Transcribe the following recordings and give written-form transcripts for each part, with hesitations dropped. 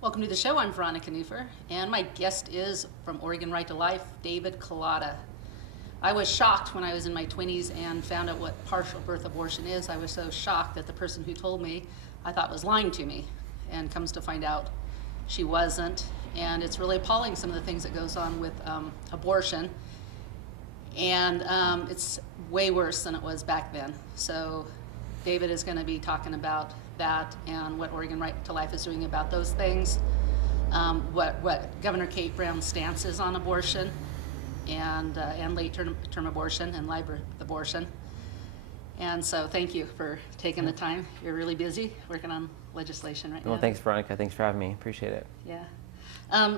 Welcome to the show. I'm Veronica Neufer, and my guest is from Oregon Right to Life, David Kilado. I was shocked when I was in my 20s and found out what partial birth abortion is. I was so shocked that the person who told me I thought was lying to me, and comes to find out she wasn't. And it's really appalling, some of the things that goes on with abortion, and it's way worse than it was back then. So David is going to be talking about that and what Oregon Right to Life is doing about those things, what Governor Kate Brown's stance is on abortion, and late-term abortion and live birth abortion. And so thank you for taking the time. You're really busy working on legislation right now. Well, thanks, Veronica. Thanks for having me. Appreciate it. Yeah.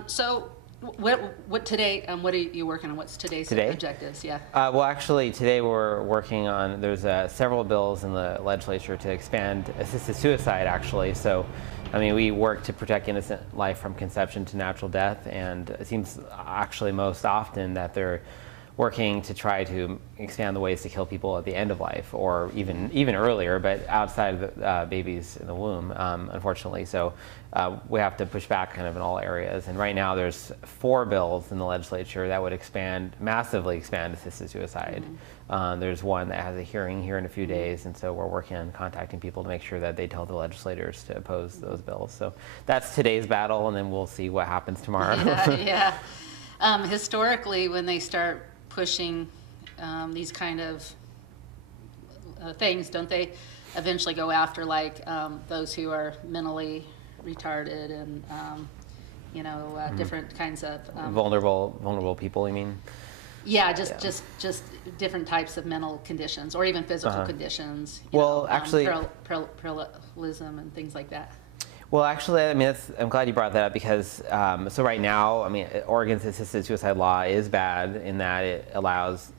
So what today, what are you working on? What's today's objectives? Yeah. Well, actually, today we're working on, there's several bills in the legislature to expand assisted suicide, actually. So, I mean, we work to protect innocent life from conception to natural death, and it seems actually most often that they're working to try to expand the ways to kill people at the end of life, or even earlier, but outside of the babies in the womb, unfortunately. So we have to push back kind of in all areas. And right now there's 4 bills in the legislature that would massively expand assisted suicide. Mm-hmm. There's one that has a hearing here in a few days, and so we're working on contacting people to make sure that they tell the legislators to oppose those bills. So that's today's battle, and then we'll see what happens tomorrow. Yeah. Historically, when they start pushing these kind of things, don't they eventually go after like those who are mentally retarded and different kinds of vulnerable people, you mean? Yeah, just different types of mental conditions, or even physical conditions. Actually, parallelism and things like that. Well, actually, I mean, I'm glad you brought that up, because so right now, I mean, Oregon's assisted suicide law is bad in that it allows,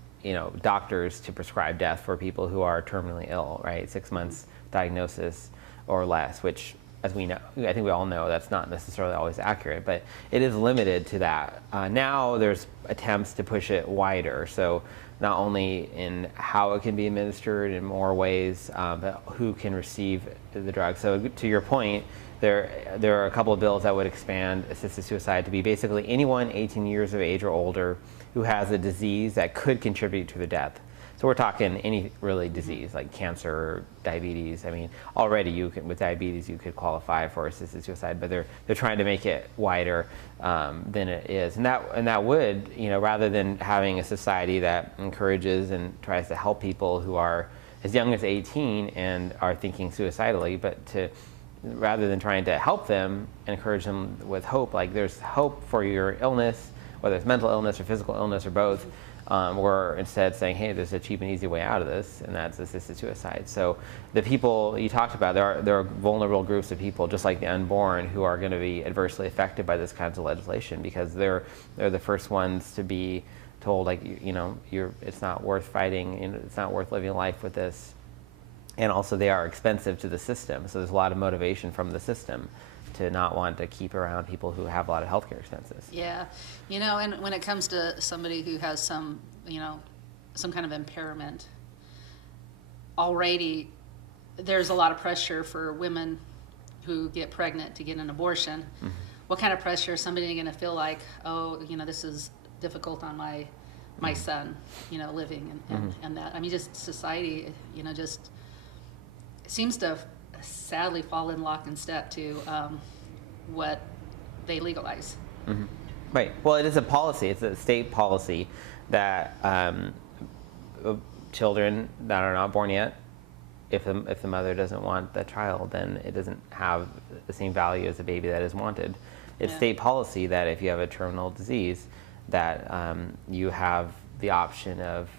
doctors to prescribe death for people who are terminally ill, right? 6 months diagnosis or less, which, as we know, I think we all know that's not necessarily always accurate, but it is limited to that. Now there's attempts to push it wider, so not only in how it can be administered in more ways, but who can receive the drug. So to your point, there are a couple of bills that would expand assisted suicide to be basically anyone 18 years of age or older who has a disease that could contribute to the death. So we're talking any really disease like cancer or diabetes. I mean, already with diabetes you could qualify for assisted suicide, but they're trying to make it wider than it is, and that would, rather than having a society that encourages and tries to help people who are as young as 18 and are thinking suicidally, but rather than trying to help them and encourage them with hope, like there's hope for your illness, whether it's mental illness or physical illness or both. We're instead saying, hey, there's a cheap and easy way out of this, and that's assisted suicide. So the people you talked about, there are vulnerable groups of people, just like the unborn, who are going to be adversely affected by this kinds of legislation, because they're the first ones to be told, like, it's not worth fighting, it's not worth living life with this. And also they are expensive to the system, so there's a lot of motivation from the system to not want to keep around people who have a lot of healthcare expenses. Yeah, and when it comes to somebody who has some kind of impairment, already there's a lot of pressure for women who get pregnant to get an abortion. Mm-hmm. What kind of pressure is somebody going to feel like, this is difficult on my son, living and that. I mean, just society, just seems to sadly fall in lock and step to what they legalize. Mm-hmm. Right. Well, it is a policy. It's a state policy that children that are not born yet, if the mother doesn't want the child, then it doesn't have the same value as a baby that is wanted. It's state policy that if you have a terminal disease, that you have the option of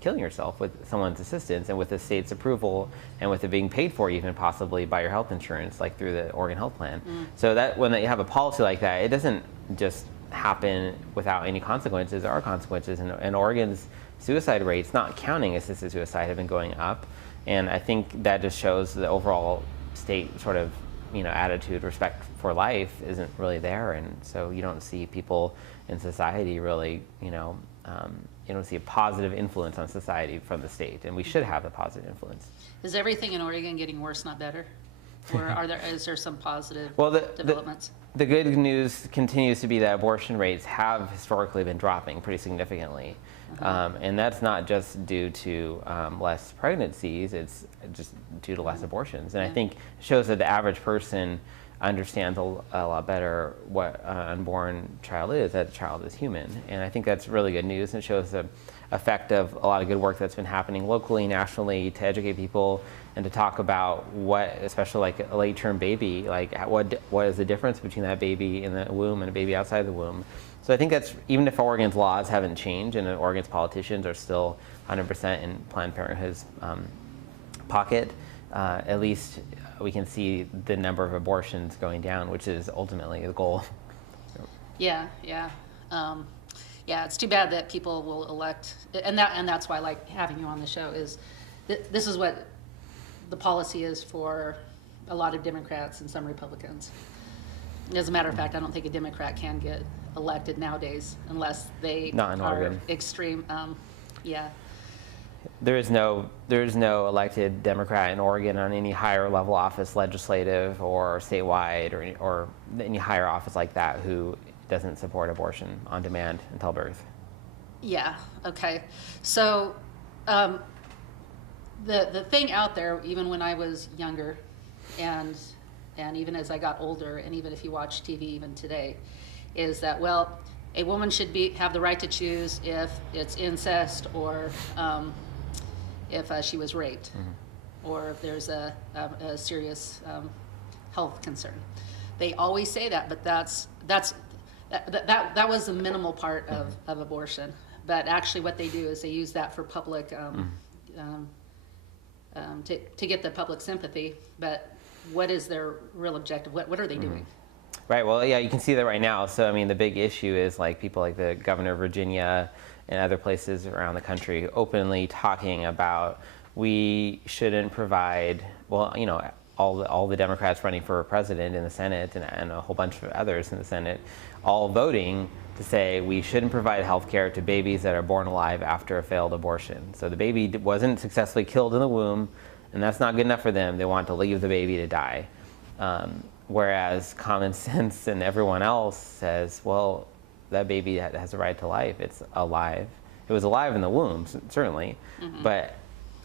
killing yourself with someone's assistance and with the state's approval, and with it being paid for even possibly by your health insurance, like through the Oregon Health Plan. So that when you have a policy like that, it doesn't just happen without any consequences. There are consequences, and Oregon's suicide rates, not counting assisted suicide, have been going up, and I think that just shows the overall state sort of attitude, respect for life isn't really there, and so you don't see people in society really, you don't see a positive influence on society from the state, and we should have a positive influence. Is everything in Oregon getting worse, not better? Or is there some positive Well, developments? The good news continues to be that abortion rates have historically been dropping pretty significantly. And that's not just due to less pregnancies, it's just due to less abortions. And I think it shows that the average person understands a lot better what an unborn child is, that a child is human. And I think that's really good news, and shows the effect of a lot of good work that's been happening locally, nationally, to educate people and to talk about what, especially like a late-term baby, like what is the difference between that baby in the womb and a baby outside the womb. So I think that's, even if Oregon's laws haven't changed and Oregon's politicians are still 100% in Planned Parenthood's pocket, at least we can see the number of abortions going down, which is ultimately the goal. Yeah. Yeah, it's too bad that people will elect, and that's why I like having you on the show, is this is what the policy is for a lot of Democrats and some Republicans. As a matter of fact, I don't think a Democrat can get elected nowadays unless they Not in are Oregon. extreme. Yeah. There is no elected Democrat in Oregon on any higher level office, legislative or statewide, or any higher office like that, who doesn't support abortion on demand until birth. Yeah. Okay. So the thing out there, even when I was younger, and even as I got older, and even if you watch TV even today, is that, well, a woman should have the right to choose if it's incest, or if she was raped, or if there's a serious health concern. They always say that, but that was the minimal part of abortion. But actually what they do is they use that for public, to get the public sympathy. But what is their real objective? What are they doing? Right, well, yeah, you can see that right now. So, I mean, the big issue is like people like the governor of Virginia and other places around the country openly talking about, we shouldn't provide, well, you know, all the Democrats running for president in the Senate, and a whole bunch of others in the Senate, all voting to say we shouldn't provide health care to babies that are born alive after a failed abortion. So the baby wasn't successfully killed in the womb, and that's not good enough for them. They want to leave the baby to die. Whereas common sense and everyone else says, well, that baby has a right to life. It's alive. It was alive in the womb, certainly, but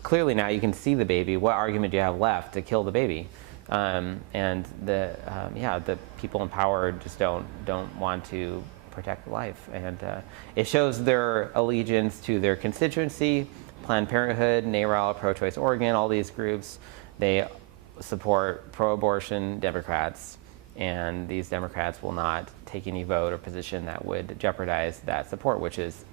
clearly now you can see the baby. What argument do you have left to kill the baby? And the people in power just don't want to protect life, and it shows their allegiance to their constituency. Planned Parenthood, NARAL, Pro-Choice Oregon, all these groups, they support pro-abortion Democrats, and these Democrats will not take any vote or position that would jeopardize that support, which is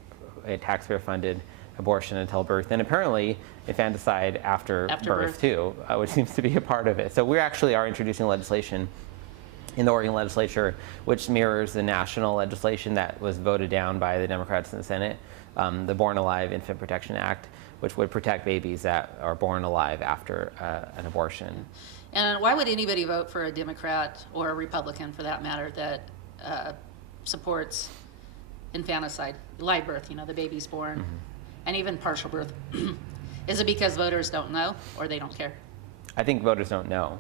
a taxpayer-funded abortion until birth, and apparently infanticide after birth too, which seems to be a part of it. So we actually are introducing legislation in the Oregon legislature which mirrors the national legislation that was voted down by the Democrats in the Senate, the Born Alive Infant Protection Act, which would protect babies that are born alive after an abortion. And why would anybody vote for a Democrat or a Republican, for that matter, that supports infanticide, live birth, you know, the baby's born, and even partial birth? Is it because voters don't know, or they don't care? I think voters don't know.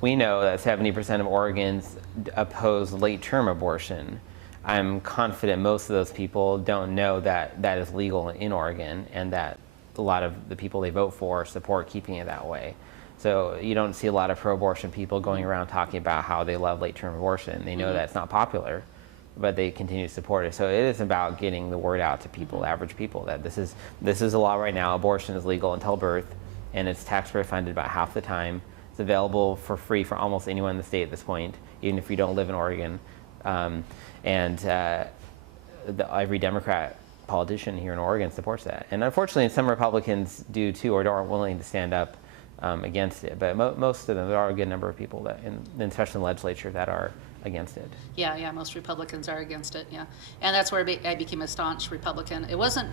We know that 70% of Oregons oppose late-term abortion. I'm confident most of those people don't know that that is legal in Oregon, and that a lot of the people they vote for support keeping it that way. So you don't see a lot of pro-abortion people going around talking about how they love late-term abortion. They know that it's not popular, but they continue to support it. So it is about getting the word out to people, average people, that this is a law right now. Abortion is legal until birth, and it's taxpayer funded about half the time. It's available for free for almost anyone in the state at this point, even if you don't live in Oregon. Every Democrat politician here in Oregon supports that. And unfortunately, some Republicans do too, or aren't willing to stand up against it. But most of them, there are a good number of people that, especially in the legislature, that are against it. Yeah, most Republicans are against it, yeah. And that's where I became a staunch Republican. It wasn't,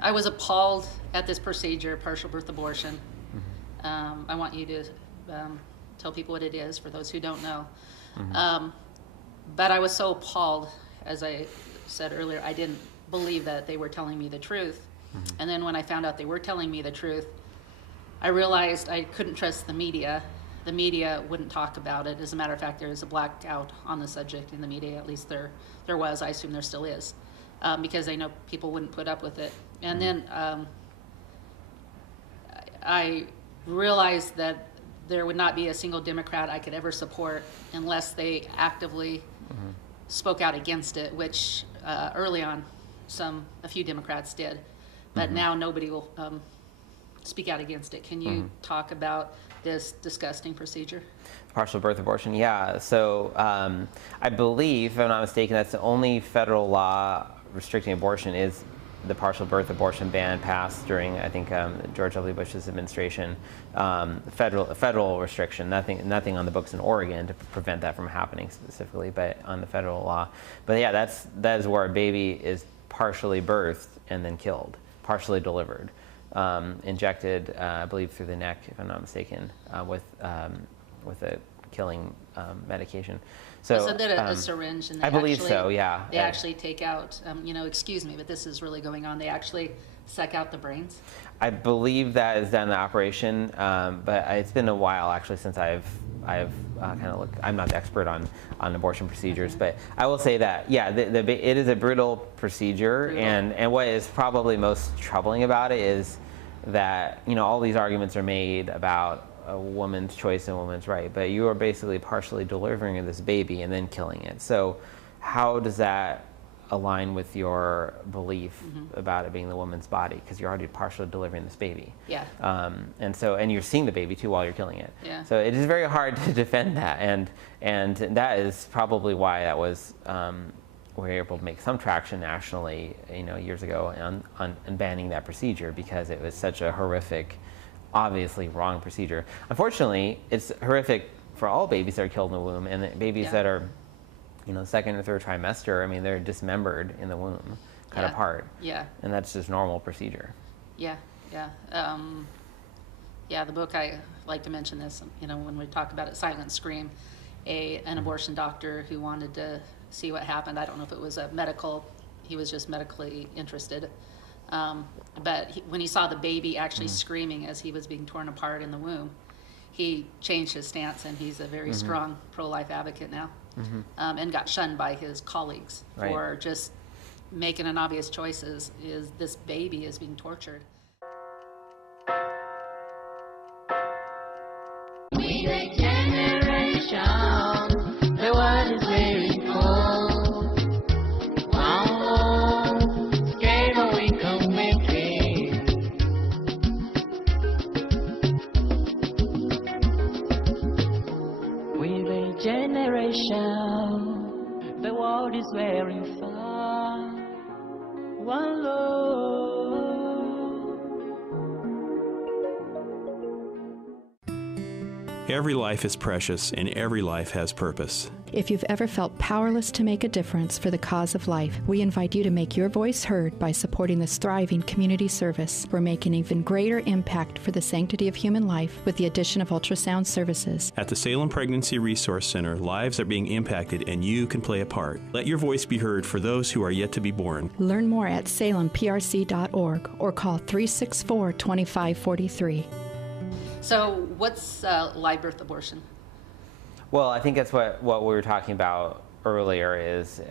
I was appalled at this procedure, partial birth abortion. I want you to tell people what it is, for those who don't know. But I was so appalled, as I said earlier, I didn't believe that they were telling me the truth. And then when I found out they were telling me the truth, I realized I couldn't trust the media. The media wouldn't talk about it. As a matter of fact, there is a blackout on the subject in the media. At least there was. I assume there still is, because they know people wouldn't put up with it. And then I realized that there would not be a single Democrat I could ever support unless they actively spoke out against it, which early on a few Democrats did, but now nobody will speak out against it. Can you talk about this disgusting procedure? Partial birth abortion, yeah. So I believe, if I'm not mistaken, that's the only federal law restricting abortion is the partial birth abortion ban passed during, I think, George W. Bush's administration. Federal restriction, nothing on the books in Oregon to prevent that from happening specifically, but on the federal law. But yeah, that is where a baby is partially birthed and then killed, partially delivered, injected, I believe, through the neck, if I'm not mistaken, with a killing medication. So Isn't it a syringe? And I believe so, yeah. They actually take out, excuse me, but this is really going on. They actually suck out the brains? I believe that is done in the operation, but it's been a while actually since I've kind of looked. I'm not the expert on abortion procedures, but I will say that, yeah, it is a brutal procedure, and what is probably most troubling about it is that, all these arguments are made about a woman's choice and a woman's right, but you are basically partially delivering this baby and then killing it. So how does that align with your belief about it being the woman's body, because you're already partially delivering this baby? Yeah. And you're seeing the baby too while you're killing it. Yeah. So it is very hard to defend that, and that is probably why that was we were able to make some traction nationally, years ago on banning that procedure, because it was such a horrific, obviously wrong procedure. Unfortunately, it's horrific for all babies that are killed in the womb, and the babies that are, second or third trimester. I mean, they're dismembered in the womb, cut apart. Yeah. And that's just normal procedure. Yeah, yeah. The book, I like to mention this, when we talk about it, Silent Scream, an abortion doctor who wanted to see what happened. I don't know if it was he was just medically interested. But when he saw the baby actually screaming as he was being torn apart in the womb, he changed his stance, and he's a very strong pro-life advocate now, and got shunned by his colleagues for just making an obvious choice is this baby is being tortured. We the generation, the world is very cold. Wow, scared of we come make it. We the generation, the world is very far. One love. Every life is precious, and every life has purpose. If you've ever felt powerless to make a difference for the cause of life, we invite you to make your voice heard by supporting this thriving community service. We're making an even greater impact for the sanctity of human life with the addition of ultrasound services. At the Salem Pregnancy Resource Center, lives are being impacted, and you can play a part. Let your voice be heard for those who are yet to be born. Learn more at salemprc.org or call 364-2543. So what's live birth abortion? Well, I think that's what we were talking about earlier is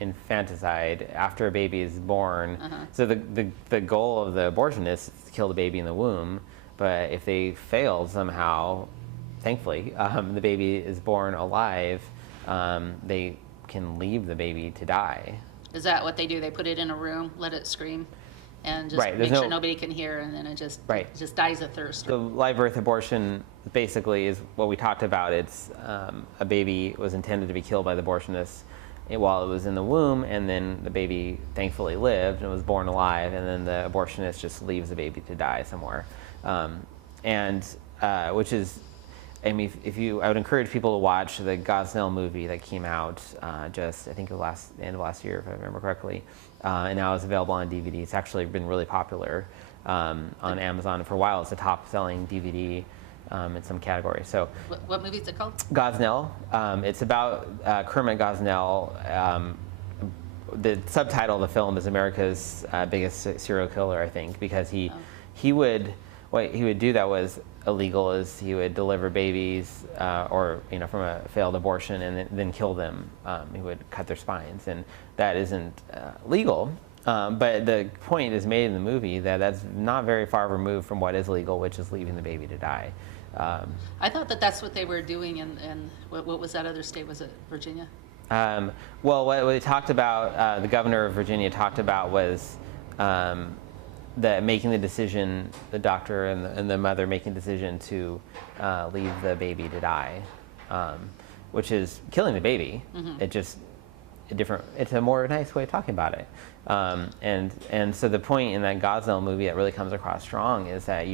infanticide after a baby is born. So the goal of the abortion is to kill the baby in the womb, but if they fail somehow, thankfully, the baby is born alive, they can leave the baby to die. Is that what they do? They put it in a room, let it scream, and just make sure nobody can hear, and then it just dies of thirst. The live birth abortion basically is what we talked about. It's a baby was intended to be killed by the abortionist while it was in the womb, and then the baby thankfully lived and was born alive, and then the abortionist just leaves the baby to die somewhere. Which is, I mean, I would encourage people to watch the Gosnell movie that came out just, I think, the end of last year, if I remember correctly. And now it's available on DVD. It's actually been really popular on Amazon. For a while, it's the top-selling DVD in some categories. So, what movie is it called? Gosnell. It's about Kermit Gosnell. The subtitle of the film is America's Biggest Serial Killer, I think, because he would, what he would do that was illegal is he would deliver babies or from a failed abortion and then kill them. He would cut their spines, and that isn't legal. But the point is made in the movie that that's not very far removed from what is legal, which is leaving the baby to die. I thought that that's what they were doing in what was that other state? Was it Virginia? Well, what they talked about, the governor of Virginia talked about was making the decision, the doctor and the mother making the decision to leave the baby to die, which is killing the baby. Mm-hmm. It just it's a more nice way of talking about it. And so the point in that Gosnell movie that really comes across strong is that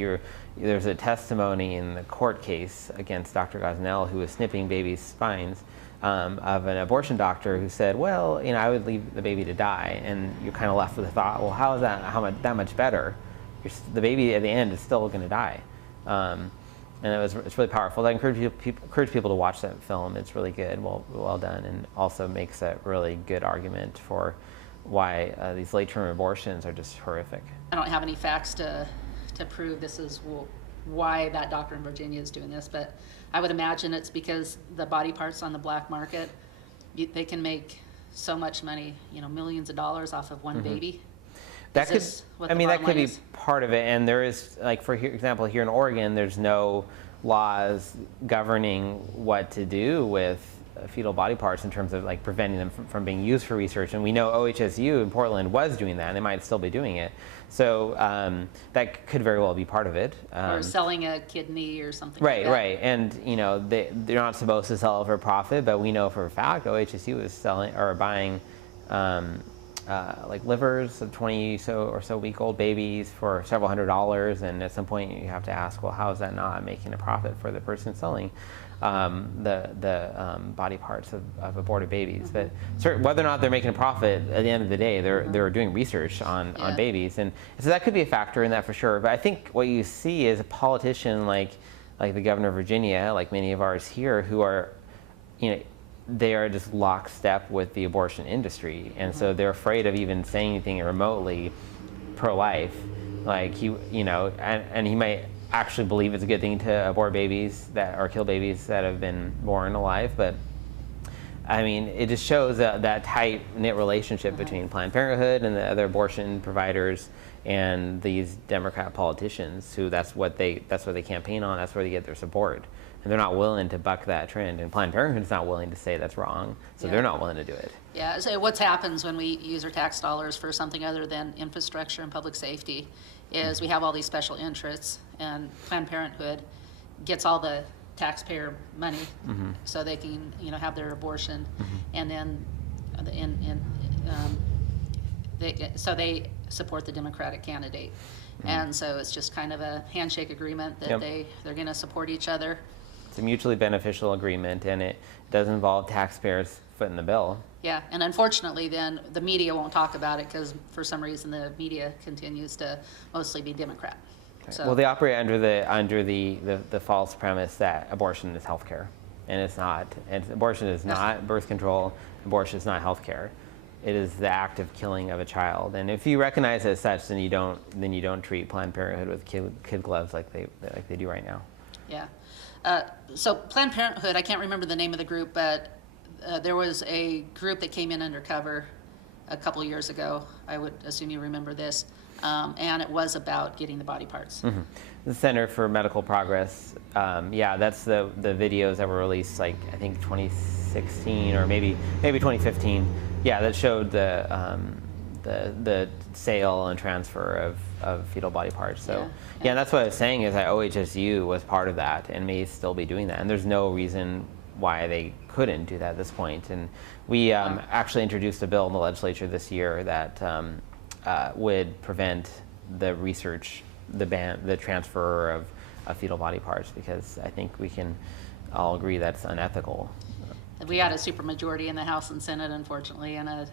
there's a testimony in the court case against Dr. Gosnell, who was snipping babies' spines, of an abortion doctor who said, well, I would leave the baby to die. And you're kind of left with the thought, well, how is that that much better? The baby at the end is still going to die. And it's really powerful. I encourage people to watch that film. It's really good, well done, and also makes a really good argument for why these late-term abortions are just horrific. I don't have any facts to prove this is why that doctor in Virginia is doing this, but I would imagine it's because the body parts on the black market, they can make so much money, millions of dollars off of one baby. That could be part of it. And there is, for example, here in Oregon, there's no laws governing what to do with fetal body parts in terms of preventing them from being used for research. And we know OHSU in Portland was doing that, and they might still be doing it. So that could very well be part of it. Or selling a kidney or something right, like that. Right. And, they're not supposed to sell it for profit, but we know for a fact OHSU is selling or buying livers of 20 or so week old babies for several $100s, and at some point you have to ask, well, how is that not making a profit for the person selling the body parts of aborted babies? But whether or not they're making a profit, at the end of the day, they're doing research on babies, and so that could be a factor in that for sure. But I think what you see is a politician like the governor of Virginia, like many of ours here, who are, they are just lockstep with the abortion industry, and so they're afraid of even saying anything remotely pro-life. And he might actually believe it's a good thing to abort babies or kill babies that have been born alive, but it just shows that tight-knit relationship between Planned Parenthood and the other abortion providers and these Democrat politicians, who that's what they campaign on, that's where they get their support. And they're not willing to buck that trend. And Planned Parenthood's not willing to say that's wrong, so they're not willing to do it. Yeah, so what happens when we use our tax dollars for something other than infrastructure and public safety is we have all these special interests, and Planned Parenthood gets all the taxpayer money so they can, have their abortion, and then they support the Democratic candidate. And so it's just kind of a handshake agreement that they're going to support each other. It's a mutually beneficial agreement, and it does involve taxpayers footing the bill. Yeah, and unfortunately then the media won't talk about it because for some reason the media continues to mostly be Democrat. Okay. So, well, they operate under the false premise that abortion is health care, and it's not. And abortion is not birth control. Abortion is not health care. It is the act of killing of a child. And if you recognize it as such, then you don't treat Planned Parenthood with kid gloves like they do right now. Yeah. So Planned Parenthood, I can't remember the name of the group, but there was a group that came in undercover a couple of years ago. I would assume you remember this. And it was about getting the body parts. The Center for Medical Progress. That's the videos that were released, I think 2016 or maybe 2015. Yeah, that showed the sale and transfer of fetal body parts. So and that's what I was saying is that OHSU was part of that and may still be doing that. And there's no reason why they couldn't do that at this point. And we actually introduced a bill in the legislature this year that would prevent the research, the transfer of fetal body parts, because I think we can all agree that's unethical. We had a supermajority in the House and Senate, unfortunately, and a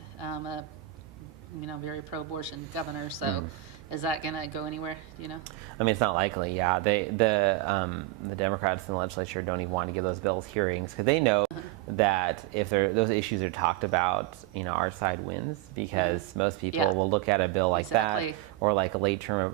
very pro-abortion governor. So, is that going to go anywhere? It's not likely. Yeah, the Democrats in the legislature don't even want to give those bills hearings because they know that if those issues are talked about, our side wins, because most people will look at a bill like that or like a late term,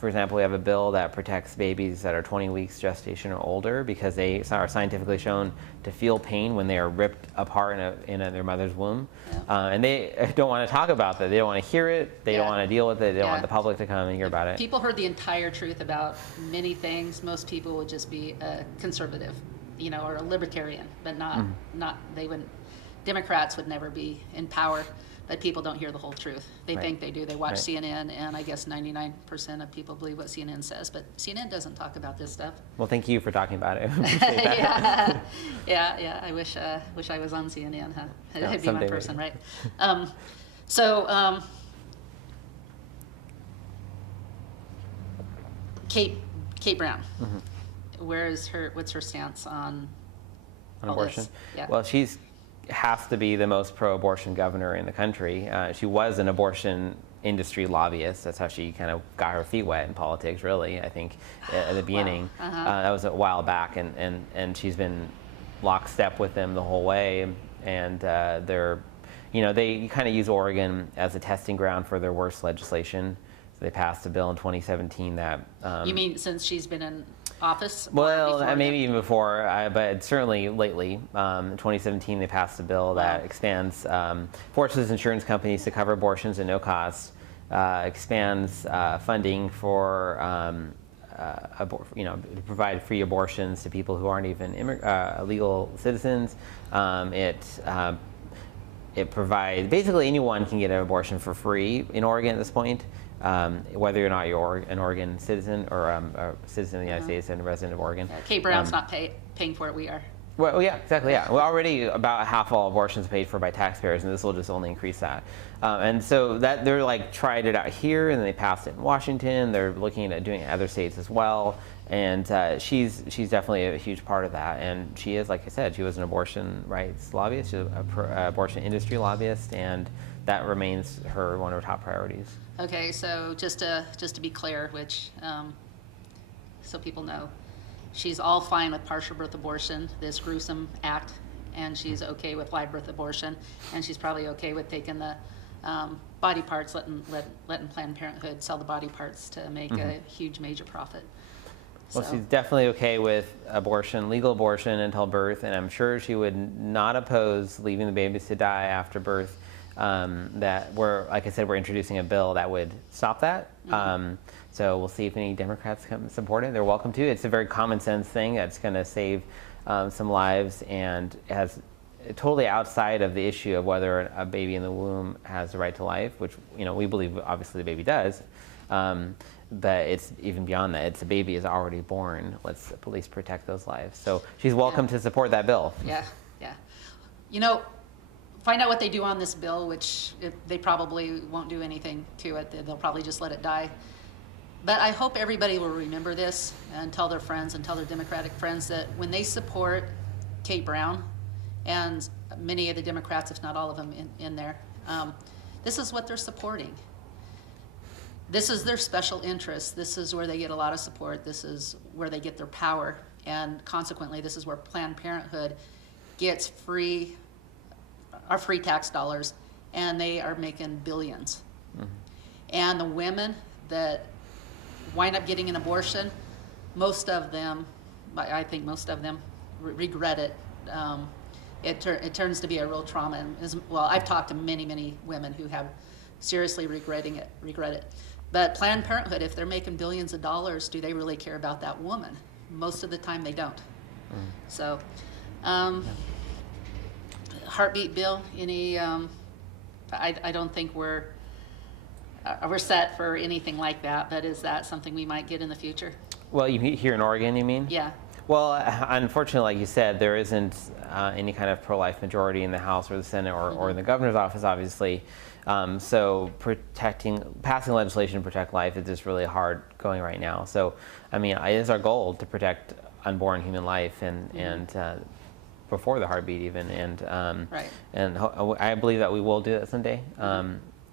for example, we have a bill that protects babies that are 20 weeks gestation or older because they are scientifically shown to feel pain when they are ripped apart in their mother's womb. Yeah. And they don't want to talk about that. They don't want to hear it. They don't want to deal with it. They don't want the public to come and hear about it. People heard the entire truth about many things. Most people would just be a conservative, or a libertarian, but not they wouldn't. Democrats would never be in power, but people don't hear the whole truth. They think they do. They watch CNN, and I guess 99% of people believe what CNN says, but CNN doesn't talk about this stuff. Well, thank you for talking about it. Yeah. I wish I was on CNN, huh? Yeah, I'd be my someday person, maybe. right? So, Kate Brown. Mm-hmm. What's her stance on all abortion? this? Yeah. Well, she's has to be the most pro-abortion governor in the country. She was an abortion industry lobbyist. That's how she kind of got her feet wet in politics, really, I think, at the beginning. Wow. That was a while back, and she's been lockstep with them the whole way. And they kind of use Oregon as a testing ground for their worst legislation. So they passed a bill in 2017 that... you mean since she's been in office? Well, maybe even before, but certainly lately. In 2017, they passed a bill that expands, forces insurance companies to cover abortions at no cost, expands funding for, to provide free abortions to people who aren't even legal citizens. It provides, basically anyone can get an abortion for free in Oregon at this point. Whether or not you're an Oregon citizen or a citizen of the United States and a resident of Oregon. Kate Brown's not paying for it, we are. Well, yeah, exactly, yeah. Well, already about half all abortions paid for by taxpayers, and this will just only increase that. And so that they're tried it out here, and then they passed it in Washington. They're looking at doing it in other states as well. And she's definitely a huge part of that. And she is, like I said, she was an abortion rights lobbyist, she's an abortion industry lobbyist, and that remains one of her top priorities. Okay, so just to be clear, which so people know, she's all fine with partial birth abortion, this gruesome act, and she's okay with live birth abortion, and she's probably okay with taking the body parts, letting Planned Parenthood sell the body parts to make a huge major profit. Well, So- she's definitely okay with abortion, legal abortion until birth, and I'm sure she would not oppose leaving the babies to die after birth. Like I said, we're introducing a bill that would stop that. So we'll see if any Democrats come support it. They're welcome to. It's a very common sense thing that's going to save some lives, and has totally outside of the issue of whether a baby in the womb has the right to life, which we believe obviously the baby does. But it's even beyond that. It's a baby is already born. Let's at least protect those lives. So she's welcome to support that bill. Yeah. Find out what they do on this bill, which they probably won't do anything to it. They'll probably just let it die. But I hope everybody will remember this and tell their friends and tell their Democratic friends that when they support Kate Brown, and many of the Democrats, if not all of them in there, this is what they're supporting. This is their special interest. This is where they get a lot of support. This is where they get their power. And consequently, this is where Planned Parenthood gets our free tax dollars, and they are making billions. And the women that wind up getting an abortion, most of them, I think most of them, regret it. It turns to be a real trauma. And I've talked to many women who have seriously regret it. But Planned Parenthood, if they're making billions of dollars, do they really care about that woman? Most of the time they don't. So, heartbeat bill, I don't think we're set for anything like that, but is that something we might get in the future? Well, here in Oregon, you mean? Yeah. Well, unfortunately, like you said, there isn't any kind of pro-life majority in the House or the Senate or in the governor's office, obviously. So passing legislation to protect life is just really hard going right now. So, it is our goal to protect unborn human life and before the heartbeat even, and I believe that we will do that someday.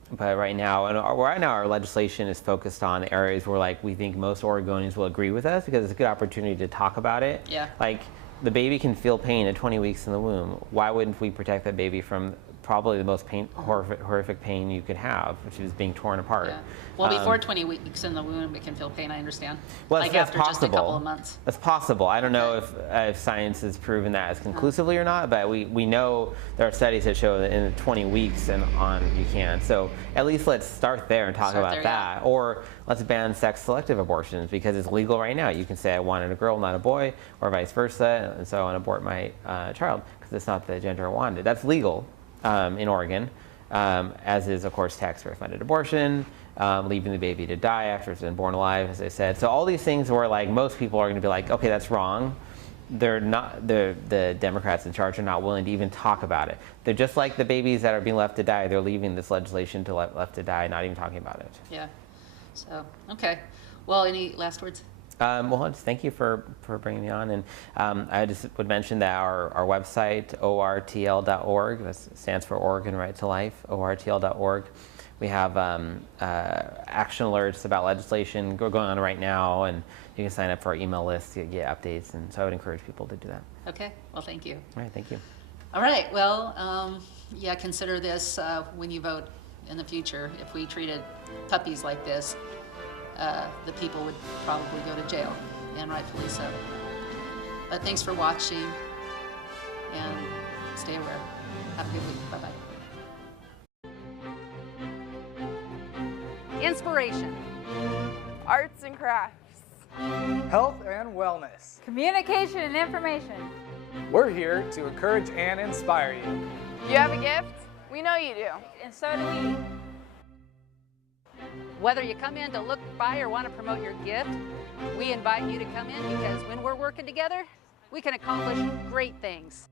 But right now our legislation is focused on the areas where we think most Oregonians will agree with us, because it's a good opportunity to talk about it. Yeah. The baby can feel pain at 20 weeks in the womb. Why wouldn't we protect that baby from probably the most horrific pain you could have, which is being torn apart. Yeah. Well, before 20 weeks in the womb, it can feel pain, I understand. Well, like that's after just a possible. couple of months. That's possible. I don't know if science has proven that as conclusively or not, but we know there are studies that show that in 20 weeks and on you can. So at least let's start there and talk about there, that. yeah. Or let's ban sex-selective abortions because it's legal right now. You can say I wanted a girl, not a boy, or vice versa, and so I want to abort my child because it's not the gender I wanted. That's legal in Oregon, as is, of course, taxpayer-funded abortion. Leaving the baby to die after it's been born alive, as I said. So all these things where like most people are going to be like, okay, that's wrong. They're not. The Democrats in charge are not willing to even talk about it. They're just like the babies that are being left to die. They're leaving this legislation to left to die, not even talking about it. Yeah. So okay. Well, any last words? Well, just thank you for bringing me on. And I just would mention that our website, ortl.org, that stands for Oregon Right to Life, ortl.org. We have action alerts about legislation going on right now, and you can sign up for our email list to get updates. And so I would encourage people to do that. Okay. Well, thank you. All right, thank you. All right. Well, yeah, consider this when you vote in the future. If we treated puppies like this, the people would probably go to jail, and rightfully so. But thanks for watching, and stay aware. Have a good week. Bye-bye. Inspiration. Arts and crafts. Health and wellness. Communication and information. We're here to encourage and inspire you. You have a gift? We know you do. And so do we. Whether you come in to look by or want to promote your gift, we invite you to come in because when we're working together, we can accomplish great things.